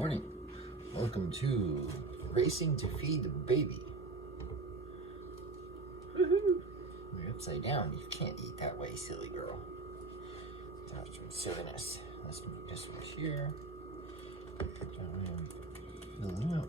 morning. Welcome to Racing to Feed the Baby. Woohoo! You're upside down. You can't eat that way, silly girl. That's some silliness. Let's move this one here. Filling up.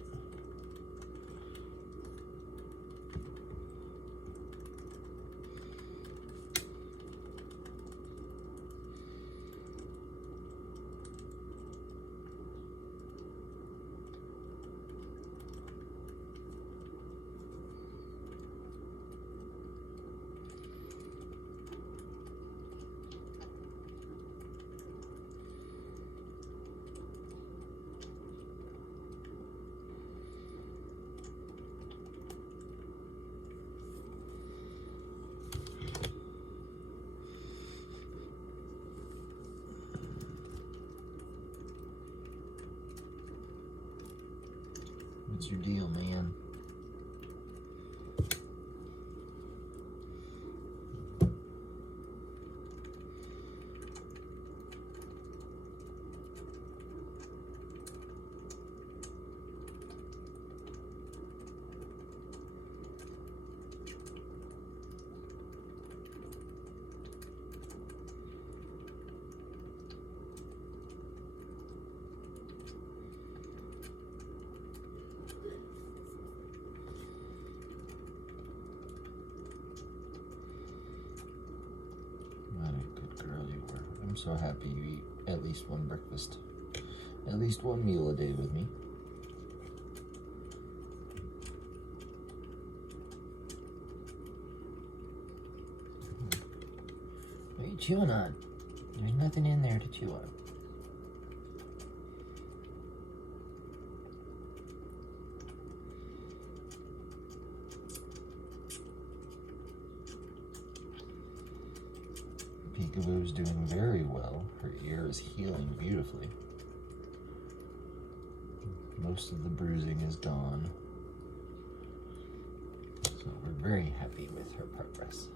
What's your deal, man? I'm so happy you eat at least one breakfast, at least one meal a day with me. What are you chewing on? There's nothing in there to chew on. Peekaboo's doing very well. Her ear is healing beautifully. Most of the bruising is gone. So we're very happy with her progress.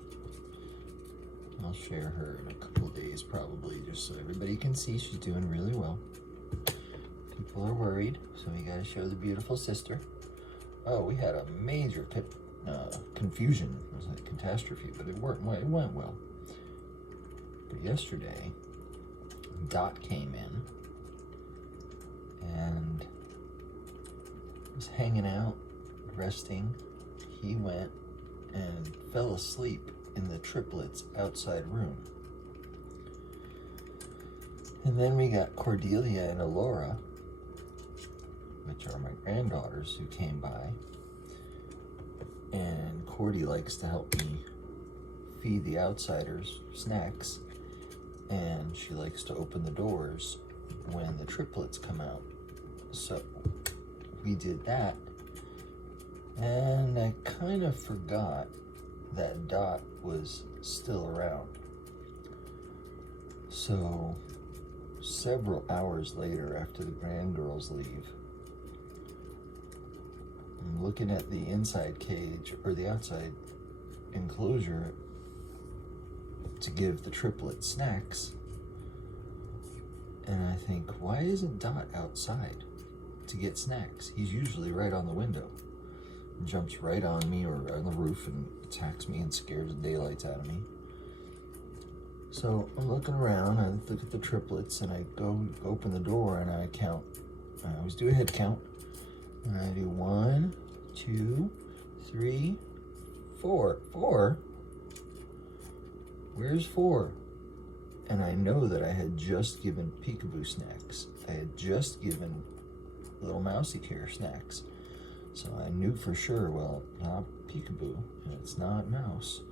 I'll share her in a couple days probably, just so everybody can see she's doing really well. People are worried, so we gotta show the beautiful sister. Oh, we had a major confusion. It was a catastrophe, but it went well. But yesterday, Dot came in and was hanging out, resting. He went and fell asleep in the triplets' outside room. And then we got Cordelia and Alora, which are my granddaughters, who came by. And Cordy likes to help me feed the outsiders snacks. And she likes to open the doors when the triplets come out. So we did that, and I kind of forgot that Dot was still around. So several hours later, after the grandgirls leave, I'm looking at the inside cage, or the outside enclosure, to give the triplets snacks, and I think, why isn't Dot outside to get snacks? He's usually right on the window. He jumps right on me or on the roof and attacks me and scares the daylights out of me. So I'm looking around, I look at the triplets, and I go open the door and I count. I always do a head count, and I do 1, 2, 3, 4. 4? Where's 4? And I know that I had just given Peekaboo snacks. I had just given Little Mousy Care snacks. So I knew for sure, well, not Peekaboo, and it's not Mouse.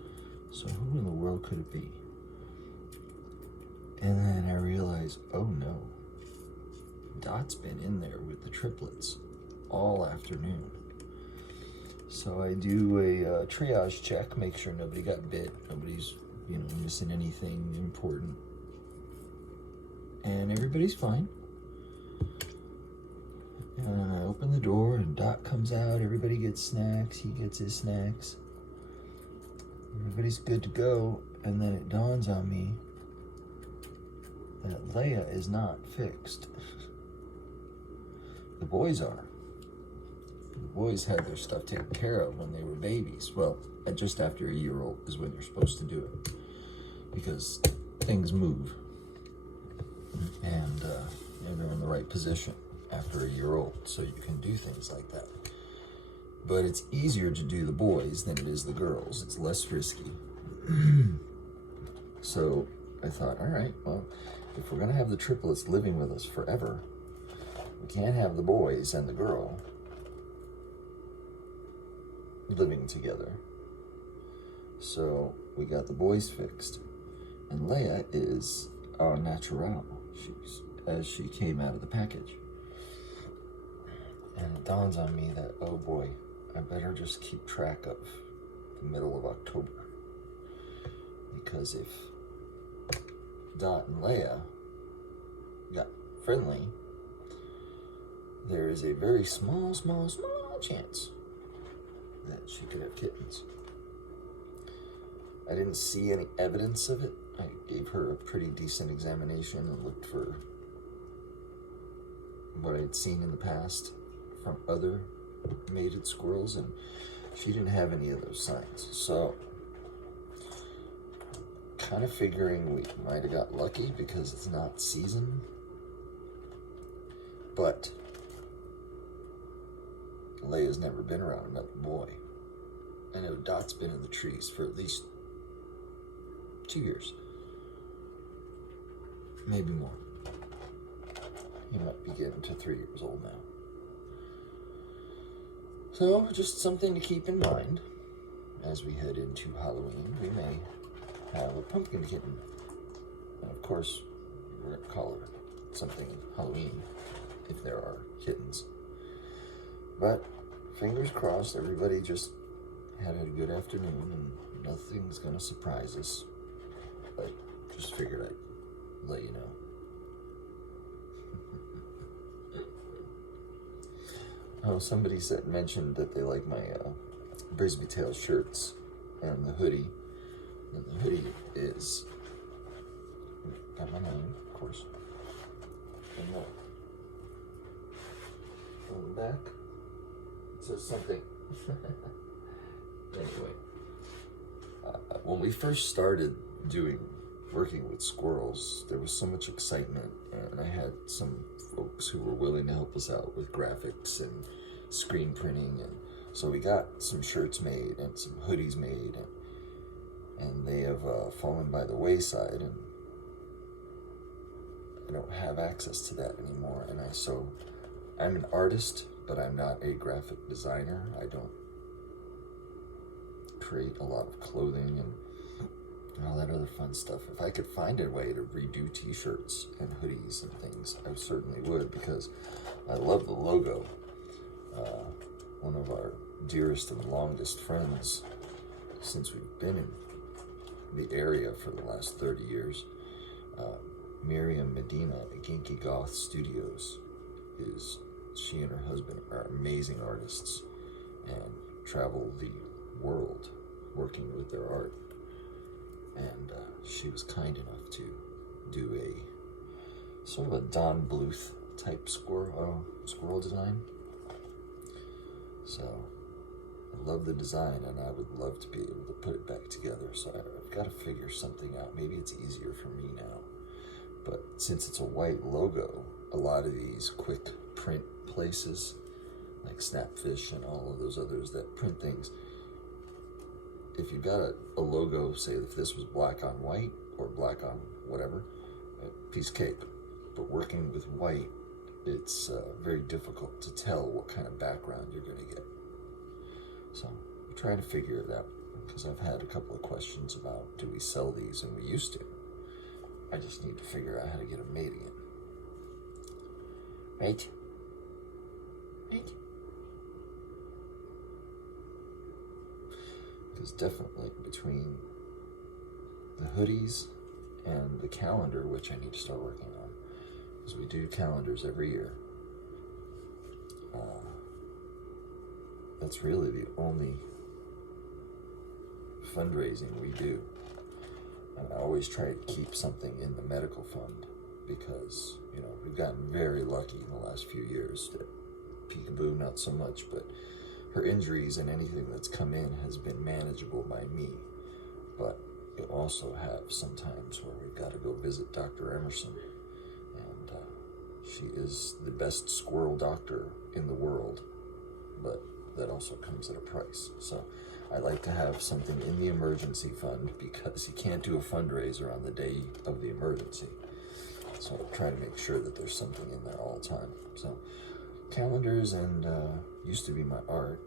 So who in the world could it be? And then I realized, oh no, Dot's been in there with the triplets all afternoon. So I do a triage check, make sure nobody got bit, nobody's missing anything important, and everybody's fine. And I open the door and Dot comes out, everybody gets snacks, he gets his snacks, everybody's good to go. And then it dawns on me that Leia is not fixed. the boys are. The boys had their stuff taken care of when they were babies. Well, at just after a year old is when you're supposed to do it, because things move, and they're in the right position after a year old, so you can do things like that. But it's easier to do the boys than it is the girls. It's less risky. So I thought, all right, well, if we're gonna have the triplets living with us forever, we can't have the boys and the girl living together. So we got the boys fixed. And Leia is au naturel. She's as she came out of the package. And it dawns on me that, oh boy, I better just keep track of the middle of October. Because if Dot and Leia got friendly, there is a very small chance that she could have kittens. I didn't see any evidence of it. I gave her a pretty decent examination and looked for what I'd seen in the past from other mated squirrels, and she didn't have any of those signs. So, kind of figuring we might have got lucky because it's not season. But Leia's never been around another boy. I know Dot's been in the trees for at least 2 years. Maybe more. He might be getting to 3 years old now. So, just something to keep in mind as we head into Halloween. We may have a pumpkin kitten. And of course, we're going to call her something Halloween if there are kittens. But, fingers crossed, everybody just had a good afternoon and nothing's going to surprise us. But just figured I'd let you know. Oh, somebody mentioned that they like my Brisby Tail shirts and the hoodie. And the hoodie is, got my name, of course. And on the back, it says something. Anyway, when we first started working with squirrels, there was so much excitement, and I had some folks who were willing to help us out with graphics and screen printing, and so we got some shirts made and some hoodies made, and they have fallen by the wayside, and I don't have access to that anymore. And I'm an artist, but I'm not a graphic designer. I don't create a lot of clothing and all that other fun stuff. If I could find a way to redo t-shirts and hoodies and things, I certainly would, because I love the logo. One of our dearest and longest friends since we've been in the area for the last 30 years, Miriam Medina at Genki Goth Studios, she and her husband are amazing artists and travel the world working with their art. And she was kind enough to do a sort of a Don Bluth type squirrel design. So I love the design, and I would love to be able to put it back together. So I've got to figure something out. Maybe it's easier for me now. But since it's a white logo, a lot of these quick print places, like Snapfish and all of those others that print things, if you've got a logo, say if this was black on white or black on whatever, piece of cake. But working with white, it's very difficult to tell what kind of background you're going to get. So I'm trying to figure it out, because I've had a couple of questions about, do we sell these? And we used to. I just need to figure out how to get them made again. Right? Right? Because definitely between the hoodies and the calendar, which I need to start working on, because we do calendars every year, that's really the only fundraising we do. And I always try to keep something in the medical fund, because, we've gotten very lucky in the last few years that Peekaboo, not so much, but her injuries and anything that's come in has been manageable by me. But you also have sometimes where we've got to go visit Dr. Emerson, and she is the best squirrel doctor in the world, but that also comes at a price. So I like to have something in the emergency fund, because you can't do a fundraiser on the day of the emergency. So I try to make sure that there's something in there all the time. So calendars and used to be my art.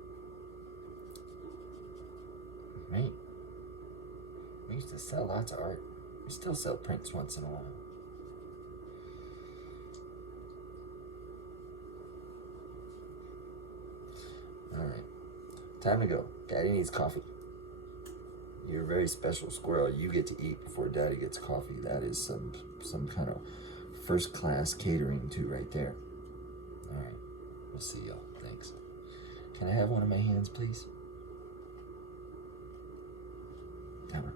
Right. We used to sell lots of art. We still sell prints once in a while. Alright. Time to go. Daddy needs coffee. You're a very special squirrel. You get to eat before Daddy gets coffee. That is some kind of first class catering too right there. Alright. We'll see y'all. Thanks. Can I have one of my hands, please? Tower.